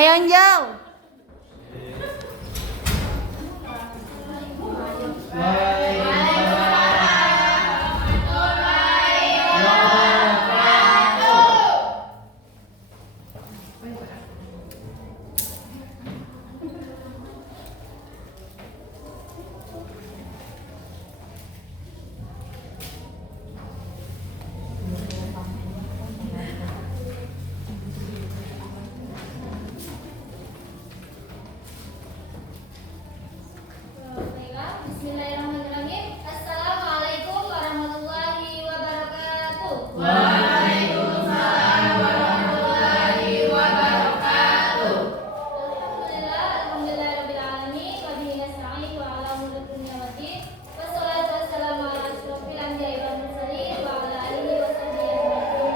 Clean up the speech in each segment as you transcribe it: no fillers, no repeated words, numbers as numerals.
Hayang jauh. Bismillahirrahmanirrahim. Assalamualaikum warahmatullahi wabarakatuh. Waalaikumsalam warahmatullahi wabarakatuh. Alhamdulillahirabbil alamin wa bihi nasta'in wa ala umuri dunya waddin. Wassalatu wassalamu ala asyrofil anbiya'i wal mursalin wa ala alihi wa sahbihi ajma'in.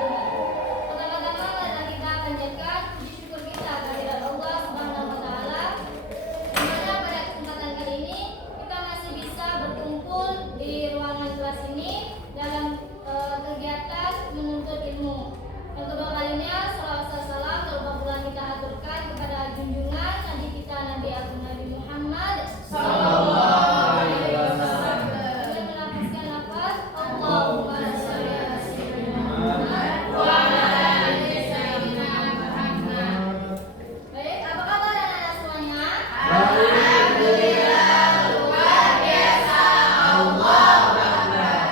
Pertama-tama marilah kita panjatkan puji syukur kita kehadirat Allah Subhanahu wa taala. Di mana pada kesempatan kali ini kita masih bisa berkumpul di ruangan kelas ini dalam kegiatan menuntut ilmu. Yang kedua kalinya, salawat serta salam terbarulah kita aturkan kepada junjungan Nabi kita Nabi Agung Nabi Muhammad Sallallahu alaihi wasallam. Dengan melafazkan lafaz Allahumma shalli ala sayyidina Muhammad Wa ala ali sayyidina Muhammad. Baik, apa kabar anak-anak semuanya? Alhamdulillah, luar biasa. Allahu Akbar.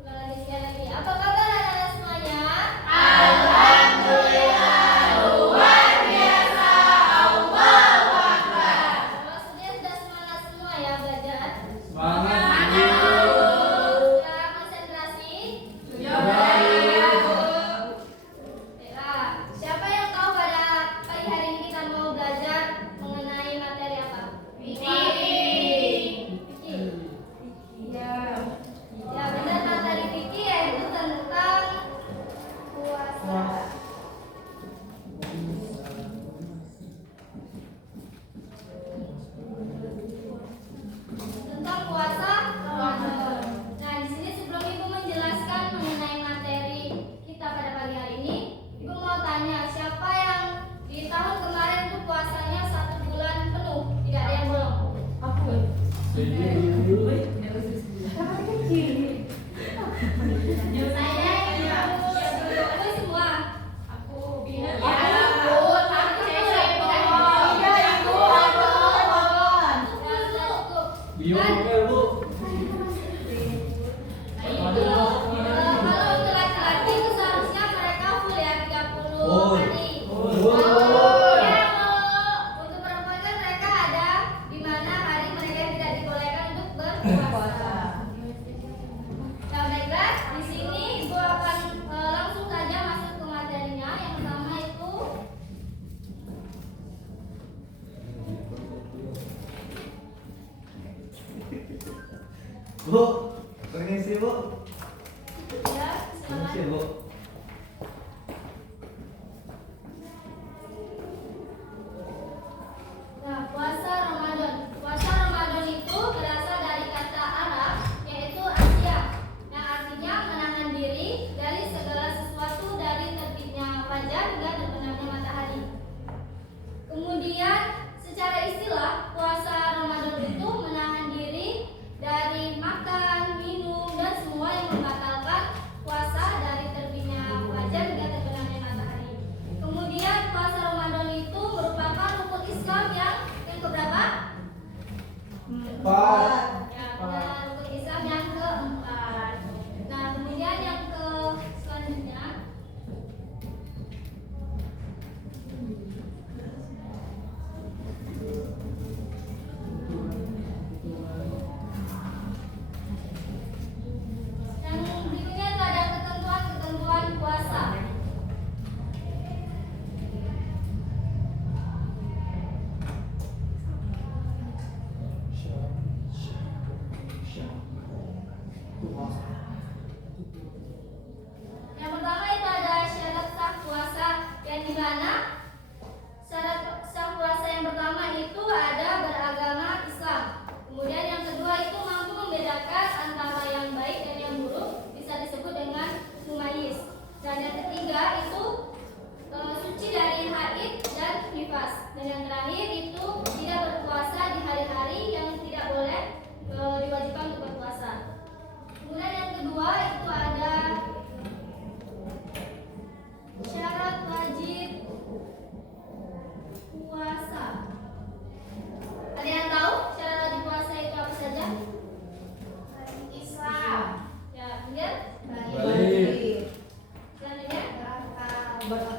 Ulang lagi sekali lagi. Apa kabar anak-anak semuanya? Alhamdulillah, luar biasa. Allahu Akbar. Maksudnya sudah semangat semua ya belajar? Semangat. Sudah konsentrasi? Baiklah, siapa yang tahu pada pagi hari ini kita mau belajar mengenai materi apa? Fikih. Ya, benar, materi fikih yaitu tentang puasa. Tentang puasa Ramadan. Nah, di sini sebelum Ibu menjelaskan mengenai materi kita pada pagi hari ini, Ibu mau tanya siapa yang di tahun kemarin itu puasanya 1 bulan penuh, tidak ada yang bolong? Saya Ibu semua. Kalau untuk laki-laki itu seharusnya mereka full ya 30 hari. Untuk perempuan kan mereka ada di mana hari mereka yang tidak dibolehkan untuk berpuasa. Nah, baiklah, di sini Ibu akan langsung saja masuk ke materinya. Yang pertama itu Bu, permisi Bu. ya, Permisi silakan. Bu. Nah, puasa Ramadan. Puasa Ramadan itu berasal dari kata Arab yaitu asyam, yang artinya menahan diri dari segala sesuatu dari terbitnya fajar hingga terbenamnya matahari. Kemudian secara istilah puasa Ramadan itu menahan diri dari makan, minum dan semua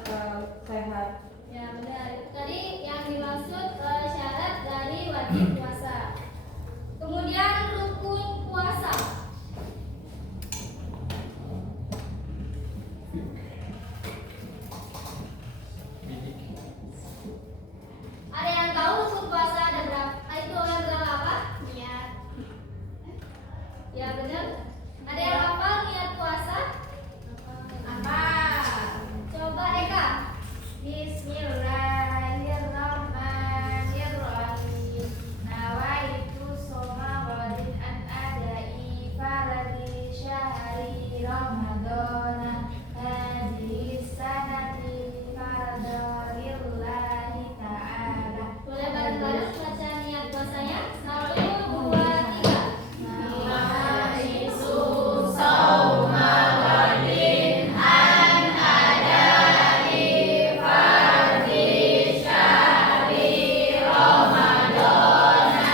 sehat. Ya benar. Tadi yang dimaksud syarat dari wajib puasa. Kemudian rukun puasa. Ada yang tahu rukun puasa ada berapa? Itu yang berapa apa? Niat. Ya benar. Ada yang hafal niat puasa? Apa? Coba Eka. Bismillahirrahmanirrahim. Nawaitu shoma ghadin an adai faradi syahri ramadana hadhihi sanati fardalillahi ta'ala. Boleh bareng-bareng baca niat puasanya? 1, 2, 3. Nawaitu shoma ghadin an adai fardi syahri ramadana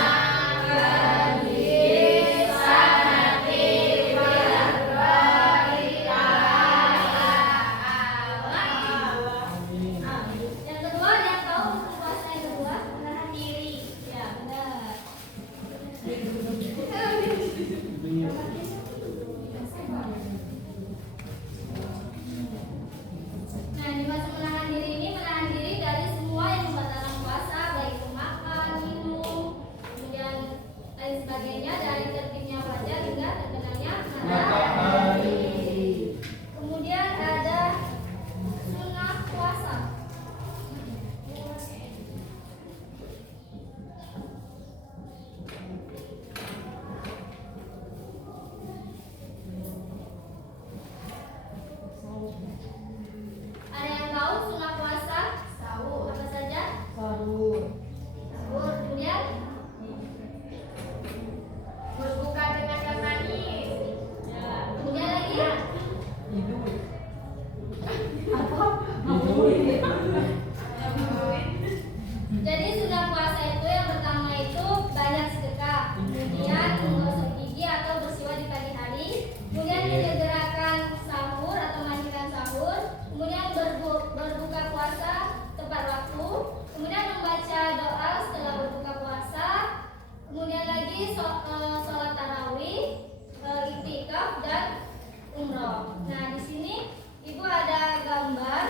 hadhihi sanati fardalillahi ta'ala. Yang kedua, ada yang tahu rukun puasa yang kedua? Menahan diri. Ya, benar. Nah, dimaksud menahan diri ini menahan diri dari semua yang membatalkan puasa, baik itu makan, minum, kemudian lain sebagainya dari terbitnya fajar hingga terbenamnya matahari. Kemudian ada sunnah puasa. Ada yang tahu sunnah puasa? Sahur. Apa saja? Sahur. Sahur. Kemudian Berbuka dengan yang manis. ya. Kemudian lagi Hidup. jadi sunnah puasa itu yang pertama itu banyak sedekah, kemudian menggosok gigi atau bersiwak di pagi hari, kemudian menyegerakan sahur atau mandikan sahur, kemudian berbuka puasa tepat waktu, kemudian membaca doa setelah berbuka puasa, kemudian lagi sholat tarawih, iktikaf dan umroh. Nah di sini ibu ada gambar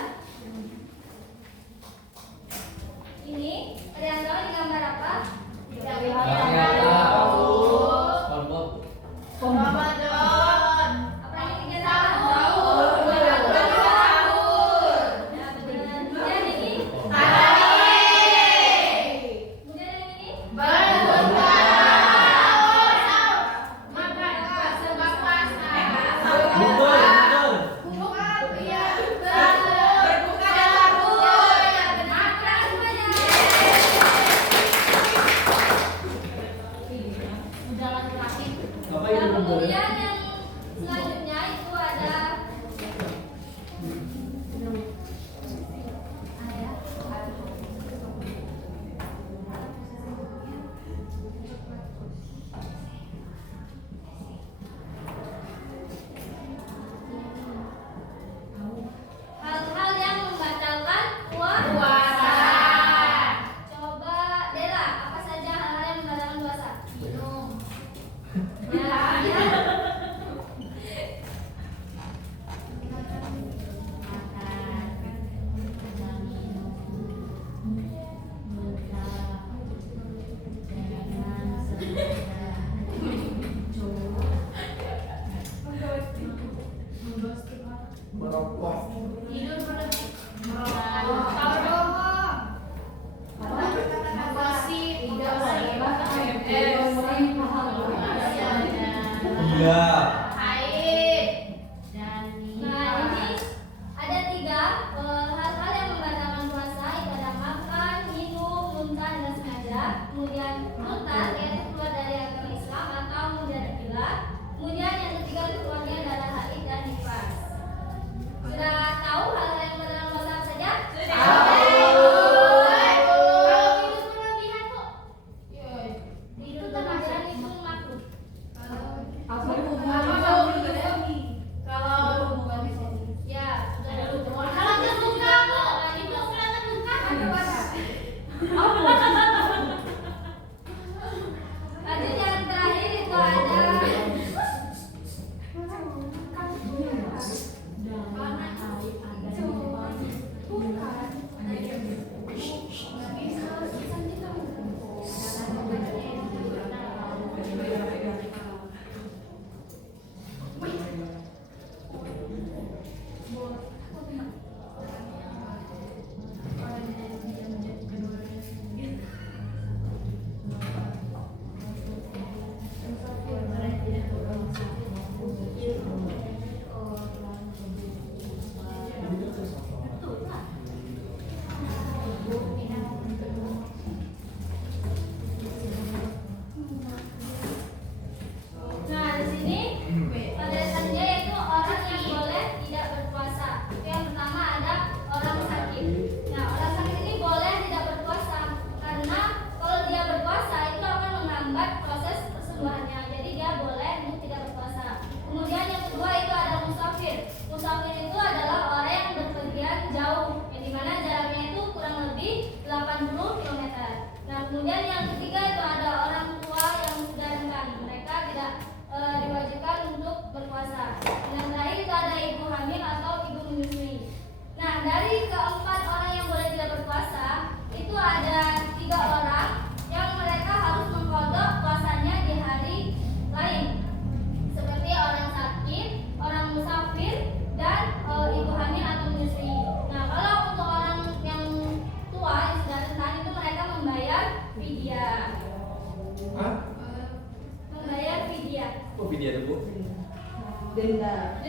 Denda.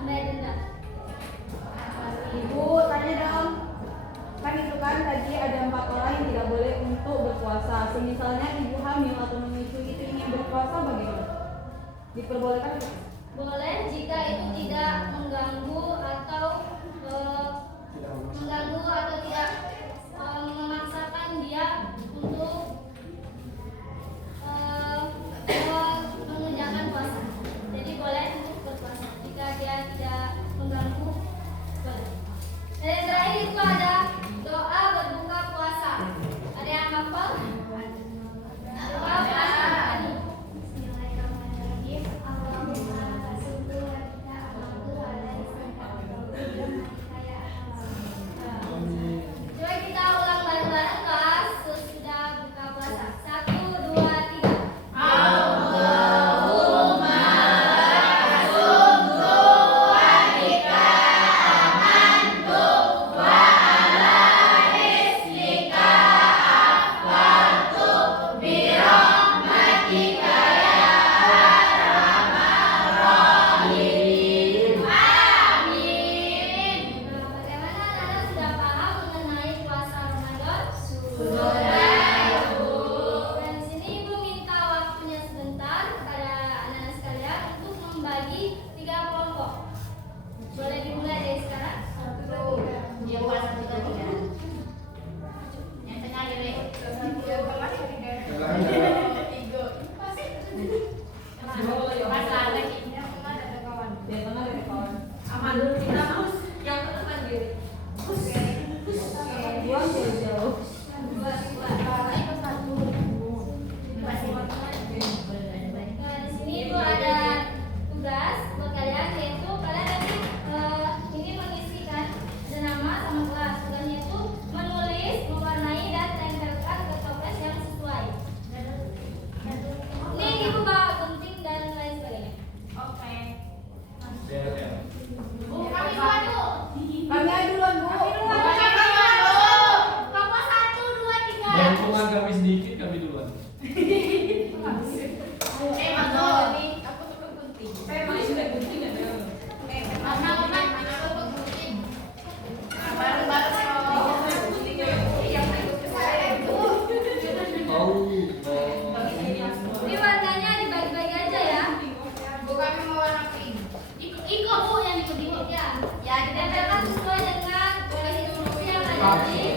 Membayar denda. Ibu tanya dong. Kan itu kan tadi ada 4 orang yang tidak boleh untuk berpuasa. Semisalnya ibu hamil atau menyusui itu ingin berpuasa bagaimana? Diperbolehkan nggak? Boleh jika itu tidak mengganggu atau tidak memaksakan dia untuk mengerjakan puasa. Jadi boleh untuk berpuasa jika dia tidak mengganggu. Boleh. Dan yang terakhir itu ada doa berbuka puasa. Ada yang hafal? Doa puasa. Bismillahirrahmanirrahim. Allahumma basyukur kita amatu ala ismika. Coba kita ulang bareng-bareng kelas sesudah buka puasa. 1, 2, 3. Bagaimana Nana sudah paham mengenai puasa Ramadan? Sudah. Dan di sini Ibu minta waktunya sebentar kepada anak-anak sekalian untuk membagi 3 kelompok. Boleh dimulai dari sekarang? Dia puasa 3. Yang tengah gini. Pas ada ini ada kawan. Yang tengah dari kawan. Aman dulu kita harus yang ke depan diri. Buang jauh-jauh. Nah, di sini Ibu ada tugas buat kalian, yaitu kalian nanti ini mengisikan ada nama sama kelas. Tugasnya itu menulis, mewarnai dan tempelkan ke toples yang sesuai. Ini Ibu bawa gunting dan lain sebagainya. Oke. BLL. Bu, kami duluan dulu. Kami aja duluan, Bu. Kami duluan dulu. Kelompok 1, 2, 3. Berhubungan kami sedikit, kami duluan. Betul. Aku tukang gunting. Mana tukang gunting. Bareng-bareng Ini warnanya dibagi-bagi aja ya. Bu, kami mau warna pink. Iko Bu yang ikut-ikut ya. Ya, ditempelkan sesuai dengan instruksi yang ada di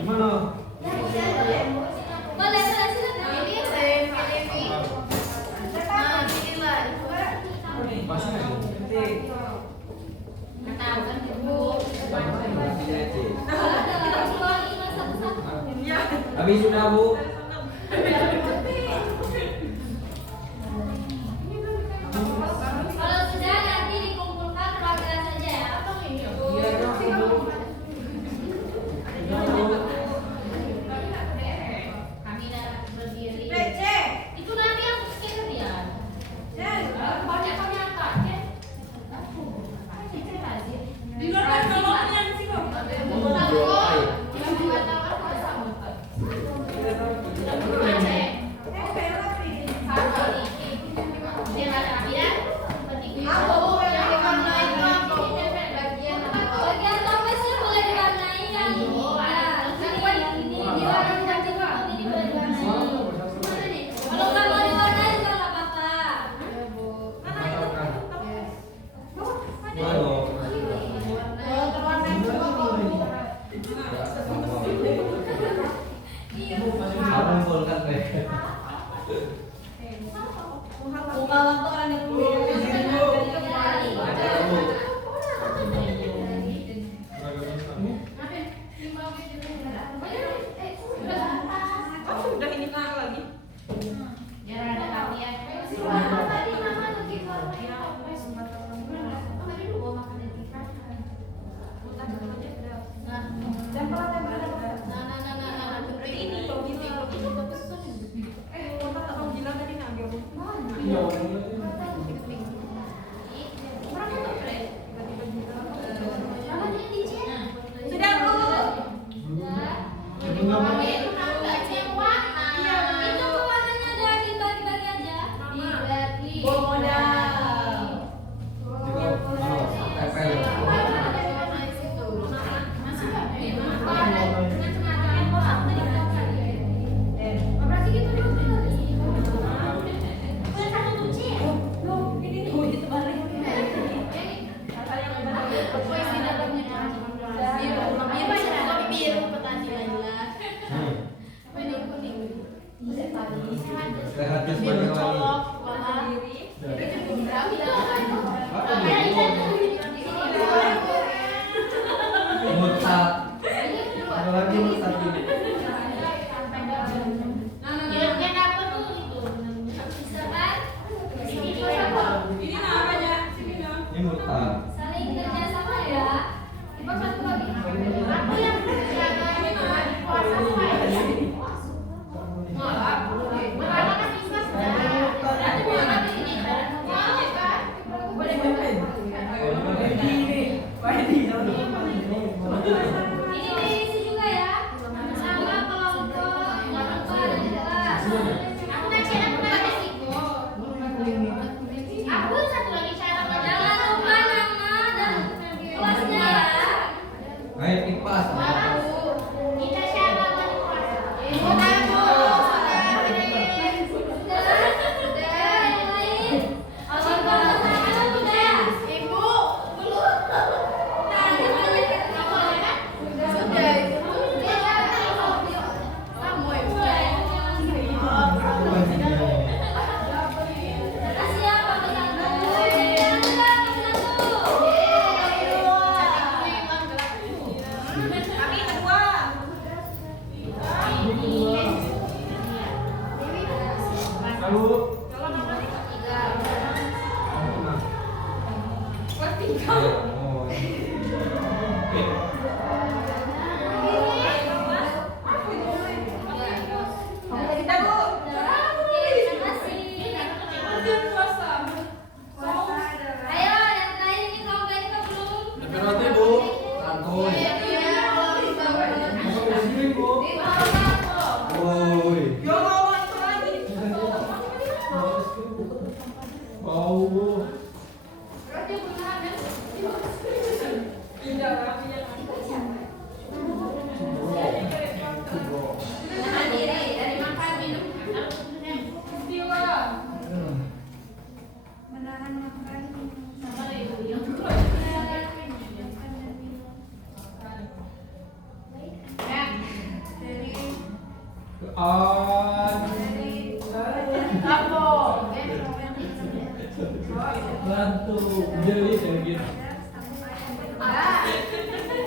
Gimana? Boleh silakan. Pasang aja. Habis sudah, Bu. Kalau sudah nanti dikumpulkan perwakilan saja ya. Iya, dong, Bu. Kami dah berdiri. Itu nanti aku scan ya. Banyak-banyak apa? Di luar kelompoknya sih kok. Bu, ayo. Yang membatalkan puasa. Sudah, Bu. Sudah. Itu kan nggak cewek. Itu kok warnanya ada dibagi-bagi aja. Dibagi. Bawa modal. Tempel. Berarti gitu dong. Sehat sebagai wangi. Mutat. Ada lagi mutat ini. Ini mutat. Saling kerja sama ya. Tiba satu lagi. Ini diisi juga ya. Sama kelompok yang lupa dan jelas. Aku satu lagi cara Jangan lupa nama dan kelasnya ya. Ayo kipas. kita siapa lagi puasa? Lalu Oh. Kita, Bu. Ayo, yang lain ini kalau nggak kita belum. dapat roti Bu. Santuy. Masuk di sini Bu. Woi. Bau Bu. Bantu jadi kayak gitu.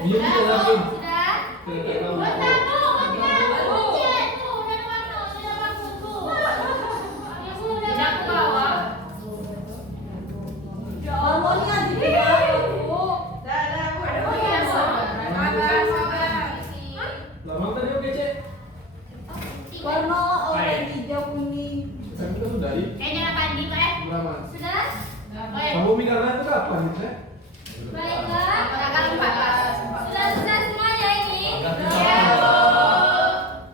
Dia bisa lagi. Sudah? Hormonnya juga, Bu. Lama tadi oke cek. Warna oranye, hijau, kuning. Kan kita tuh dari berapa? Sudah? Kamu mikirnya itu kapan cek? Baiklah. Sudah selesai semuanya ini.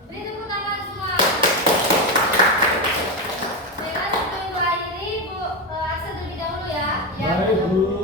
Beri tepuk tangan semua. Baiklah, sebelum Ibu akhiri, Bu Aksa terlebih dahulu ya. Baik Bu.